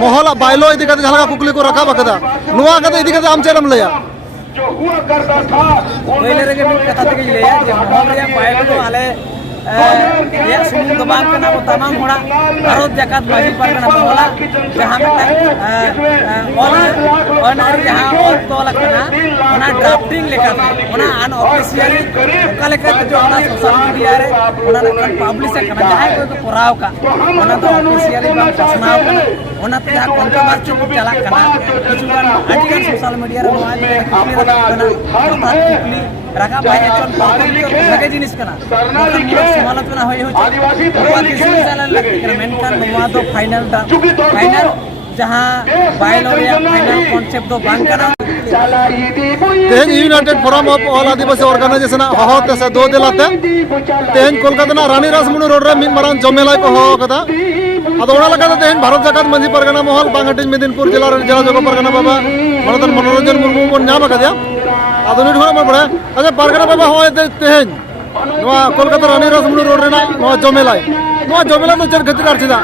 mohol bailo इदी कते जहां कुकली को रखा बकदा नुआ कते इदी कते आम चेरम लया जो हुआ करता था पहले रे के कथा तक ले जे mohol रे बाइलो तो आले ये सुमुंग तो बांग करना वो तमाम होना भारत जाकात माजी परगना मोहला जहां में ऑनर जहां और तो लगना ओना ड्राफ्टिंग लेकर ओना अनऑफिशियली का लेकर जो ओना सोशल मीडिया रे ओना पब्लिश करना जहां को कोराव का ओना तो ऑफिशियली बांग चसनाव ओना तो जहां कंट्रोवर्सी को चला करना कुछ गान आजकल सोशल मीडिया रे नोआ करना रखा भाई चल पाके लगे जिनिस करना समालोचना होय आदिवासी मेनकान नोआ दो फाइनल जहां बाइलो रे फाइनल कॉन्सेप्ट दो बांग करना तेन united forum of all Adivasi organization हहोते से दो दिलाते तेन कोलकाता ना रानी रासमुनी रोड रे मिद मारान जमेला को हो कदा अदो ओना लगा तेन भारत जाकात मांझी परगना महल बांगटिन मेदिनीपुर जिला जोग परगना बाबा मनोतन मनोरंजन मुर्मू बन नाम कदिया अदो निट होना बड़ा अच्छा परगना बाबा हो तेन नोआ कोलकाता रानी रासमुनी रोड रे ना नोआ जमेला तो चर खतिर आरचिदा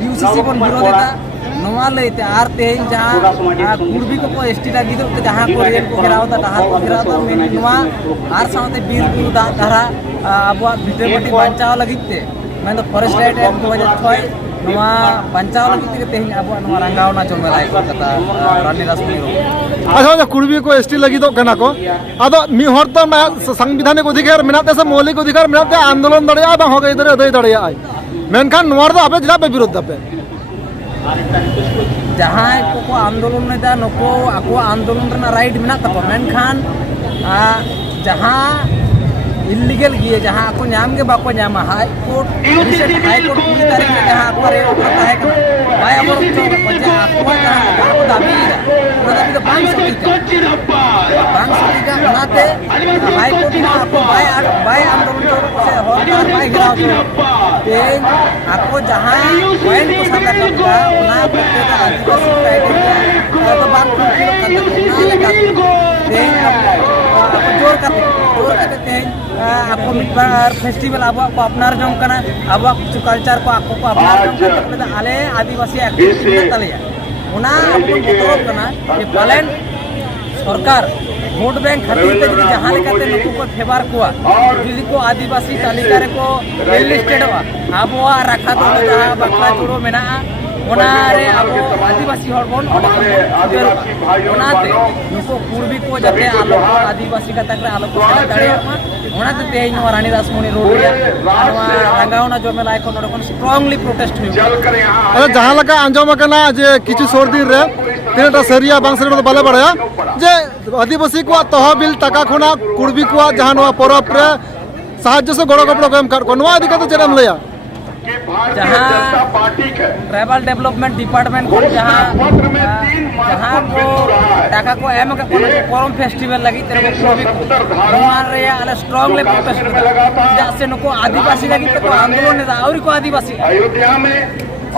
यूसीसी को विरोधिता नोआ लेते आर तेन जहां कुर्बी को एसटी ला गिदो जहां को रेल को घेरावता डहार को घेरावता मेन नोआ आर साथे बीर बुरु धारा आबो भिटरपट्टी बांचाव लगिते मैं तो फॉरेस्ट राइट एक्ट 2006 नोआ बांचाव लगिते तेन आबो नोआ रंगावना जमेलाय कोलकाता रानी रासमुनी अच्छा कुर्बी को एसटी लगी तो कना को अदो मी हर तो संविधानिक अधिकार मेनाते से मौलिक अधिकार मेनाते आंदोलन दड़िया बा हो गई इधर अदय दड़िया मेनखान नोर दो आपे जिला पे विरोध दपे जहां को आंदोलन ने दा नको आको आंदोलन रना राइट मेना तको मेनखान जहां इलीगल गिए जहां को नाम के बाको नाम हाई कोर्ट पूरी तारीख में जहां को रे होता है भाई अबर जो बच्चे आको जहां को दाबी तो बांग सकी का बनाते हाई कोर्ट में आपको बाय आंदोलन से होकर बाय गिराव तेन आको जहां पॉइंट को सादा करता ओना करते का आदिवासी क्राइटेरिया तो बात करते लेकर तेन आपको जोर करते तेन आपको मिटबार फेस्टिवल अब को अपनार जम करना अब कुछ कल्चर को आपको अपनार जम करते आले आदिवासी एक्टिविटी तलिया ओना आपको बोतल करना ये प्लान सरकार वोट बैंक खातिर ते जहां लेकाते नुकु को फेवर कोआ जुदी को आदिवासी तालिका रे को लिस्टेड वा आबो राखा तो जहां बकला जुड़ो मेना ओना रे आबो आदिवासी हरबन ओनाते नुकु पूर्वी को जते आलो आदिवासी का तक आलो को दाड़े ओना ते तेई नो रानी रासमुनी रोड रे नवा रंगावना जमेला को नडकन स्ट्रांगली प्रोटेस्ट हुई अरे जहां लगा अंजम कना जे किछु सोरदी रे तीनटा सरिया बांग सरिया तो बाले बड़या जे आदिवासी को तहबिल टाका खुना कुर्बी को जहां नवा परब रे साहाय्य से गड़ो गपड़ो काम कर को नवा अधिकार तो चेरम लया जहां ट्राइबल डेवलपमेंट डिपार्टमेंट को जहां को टाका को एम का कोरम फेस्टिवल लगी तेरे को नोआर रे आले स्ट्रांगली प्रोटेस्ट जैसे नको आदिवासी लगी तो आंदोलन ने और को आदिवासी अयोध्या में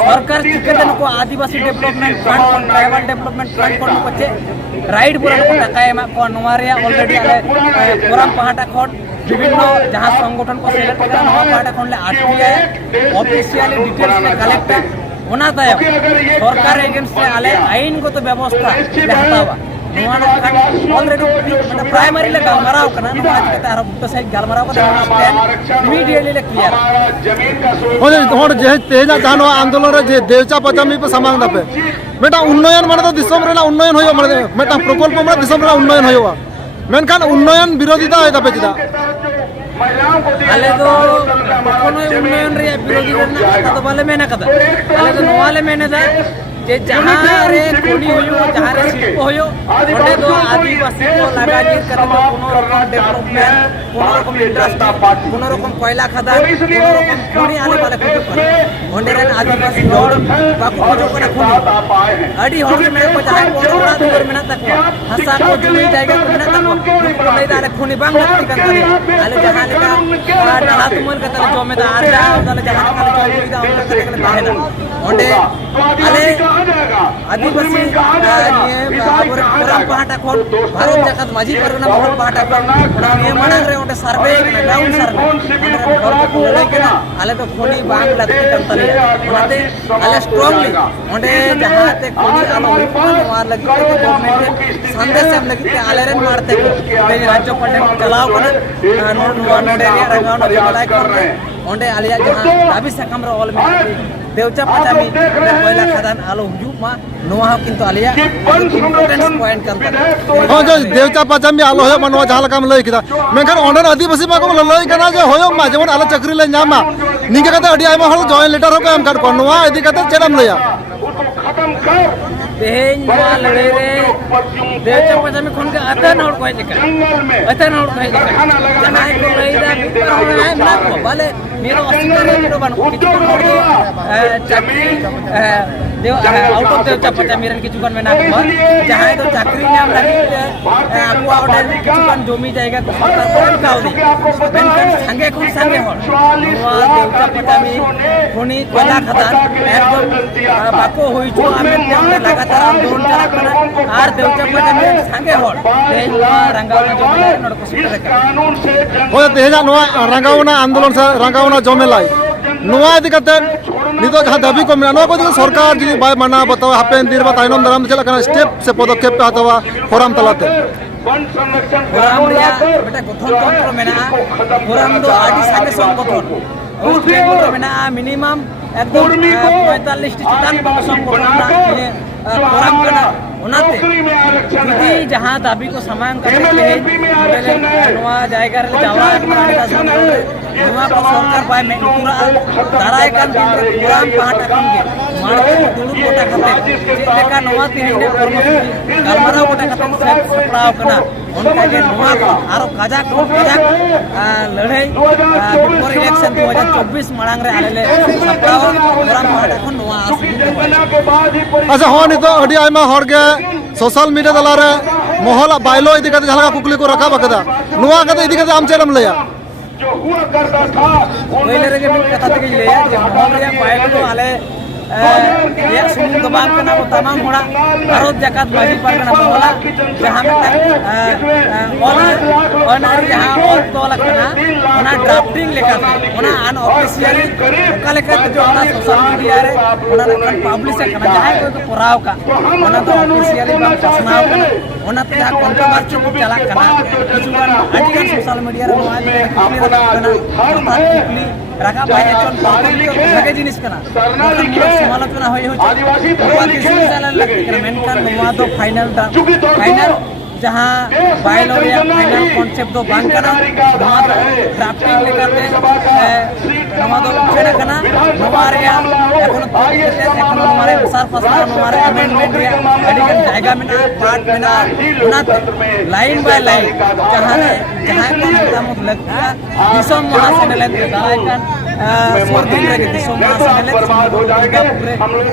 सरकार चिकते नको आदिवासी डेवलपमेंट फंड को ट्राइबल डेवलपमेंट फंड को पचे राइट बुरा को टाका एमा को नोआर रे ऑलरेडी आले कोरम पहाटा खन विभिन्न जहां संगठन को सेलेक्ट करना नवा पहाटा खन ले आरटीआई ऑफिशियली डिटेल्स में कलेक्ट होना ताय सरकार एजेंसी से आले आईन को तो व्यवस्था हतावा ऑलरेडी मतलब प्राइमरी ले गलमराव करना नवा के तार बुट सही गलमराव को इमीडिएटली ले क्लियर होर जे तेजा जानो आंदोलन रे जे देवचा पचामी पे सामांग दपे बेटा उन्नयन माने तो दिसम रे ना उन्नयन होयो माने बेटा प्रकल्प माने दिसम रे उन्नयन होयो मेनखान उन्नयन विरोधिता है दपे चिदा आले तो कोनो उन्नयन रे विरोधी ना तो बाले मेना कदा आले तो नवाले मेने दा जे जहां रे कोनी होयो जहां रे शिल्प होयो ओंडे तो आदिवासी को लगाजी करते कोनो रकम डेवलपमेंट कोनो रकम इंडस्ट्री कोनो रकम कोयला खदान कोनो रकम कोनी आले वाले को ओंडे रे आदिवासी रोड बाको जो कोना खोनी अडी होर में को जहां कोनो बड़ा दूर में ना तक हसा को जमी जाएगा को ना तक को नहीं दाले खोनी बांग लगती करते आले जहां लेका नाला तुमन का तले जमेदार जा तले जहां का जो दा उनका तले ताहे ना ओंडे आले कहाँ जाएगा? आदिवासी मुस्लिम कहाँ जाएगा? ईसाई कहाँ कोराम जाएगा? पाहटा खोन भारत जाकत माझी परगना महल पाहटा खोन ये मानग रे ओटे सर्वे ना ग्राउंड सर्वे और को लड़ाई के ना आले तो खोनी बांग लगती कंतले ओते आले स्ट्रांगली ओटे जहां ते खोनी आलो विपन मार लगी तो गवर्नमेंट के संदेश हम लगी ते आले रेन मारते ते राज्य पड़े चलाओ कना नोट एरिया रंगावना चलाय कर रहे ओंडे आलिया जहां दाबी सकम रे ऑल में देवचा पचामी कोयला खदान आलो हुजूम मा नोआ किंतु आलिया इंपोर्टेंस पॉइंट कंता हाँ जो देवचा पाचामी आलो है मनवा जहाँ लगा लई किदा मेंखान ओंडन आदिवासी मा को लई कना जो होयो मा जेमन आलो चक्री ले नामा निंगे कते अडी आयमा हल जॉइन लेटर हो एम कर कोनवा इदी कते चेडम लया उसको खत्म कर। तेहेन नोआ लड़े रे देवचा पचामी खोन के अतन और कोई जका जंगल में अतन और कोई जका जहां को लई दा बिपर है ना को भले मेरो अस्तित्व रे मेरो बन किछु देव आउट ऑफ देवचा पचामी किछु कन में ना को जहां तो चाकरी नाम लगी आपको ऑर्डर किछु कन जमी जाएगा तो सरकार कोन काउदी मेनकन संगे कोन संगे हो नोआ देवचा पचामी खोनी कोयला खदान एकदम बाको होई जो आमे लगातार आंदोलन चला कना आर देवचा पचामी संगे हो ते रंगावना जो नड को सिटर कानून से हो तेजा नोआ रंगावना आंदोलन से रंगावना जमेलाई नोआ इदी कते नितो जहाँ दाबी को मेना को सरकार जी बाय माना बतावा हापेन दिन बा ताइनम दाराम चला कना स्टेप से पदक्षेप पे हतवा फोरम तलाते वन संरक्षण फोरम रिया बेटा गठन तंत्र मेना फोरम दो आदि संगे संगठन उस तंत्र मेना मिनिमम एकदम 45 चितान संगठन ये फोरम कना ओनाते यदि जहां दाबी को समान करते हैं नोआ जायगा रे जावा नोआ को सरकार पाए में पूरा दाराय कान दिन रे पुरान पाटा कम के मारते दुलु कोटा खाते जेका नोआ तिने कर्मसूची गलमारा कोटा खाते सपड़ाव कना उनका के नोआ को आरो काजाक लड़ाई बिफोर इलेक्शन 2024 मांग रे आलेले सपड़ाव पुरान पाटा को नोआ आसु अच्छा हो नितो अडी आयमा हर के सोशल मीडिया दलारे मोहला बायलो इदी कते जहां कुकली को रखा बकदा नोआ कते इदी कते आम चेलम लया जो हुआ करता था पहले रे के कथा तक ले जे मोहल रे बायलो आले ये सुन दबान करना वो तमाम होड़ा भारत जाकात माजी पर करना बोला जहां में और जहां और तो लगना ओना ड्राफ्टिंग लेकर ओना अन ऑफिशियली का लेकर जो ओना सोशल मीडिया रे ओना पब्लिश करना जहां को कोराव का ओना तो ऑफिशियली बात सुनाव का ओना तो जहां कंट्रोवर्सी को चला करना किछु गान आजकल सोशल मीडिया रे ओना क्लिक रखा भाई चोन पब्लिक लगे जिनिस करना समालोचना होई हो किसी चैनल लगती कर मेनकान नोआ दो फाइनल जहां बायलो या फाइनल कॉन्सेप्ट दो बांग कना नोआ दो ड्राफ्टिंग लेकर नोआ दो छेड़ा कना नोआ रे এখন এখন हमारे सार फसला हमारे अमेंडमेंट रे अडिगन जायगा में पार्ट में ना लाइन बाय लाइन जहां को मतामत लगता दिसम महासेनल दारायकान सोर्दिन रे दिसम महासेनल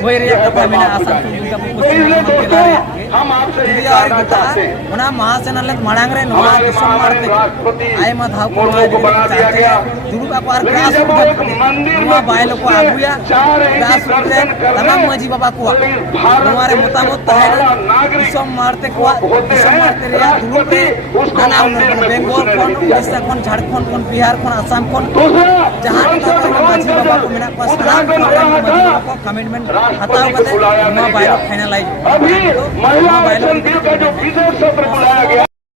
होय रे कथा में आसान दुर्गा को हम आपसे ओना महासेनल मांग रे नोआ दिसम मारते आय मा धाव को बना दिया गया दुर्गा को क्लास नोआ बायलो को आगुया क्लास रे तमाम माजी बाबा को हमारे मुताबिक तहना दिसम मारते रे दुरुपे नाना बेंगल कोन उड़ीसा कोन झारखंड कोन बिहार कोन असम कोन जहां माजी बाबा को मेना पास माजी बाबा को कमिटमेंट हटाओ कते नोआ बायलो फाइनलाइज अभी महिला संसदीय का जो विशेष सत्र बुलाया गया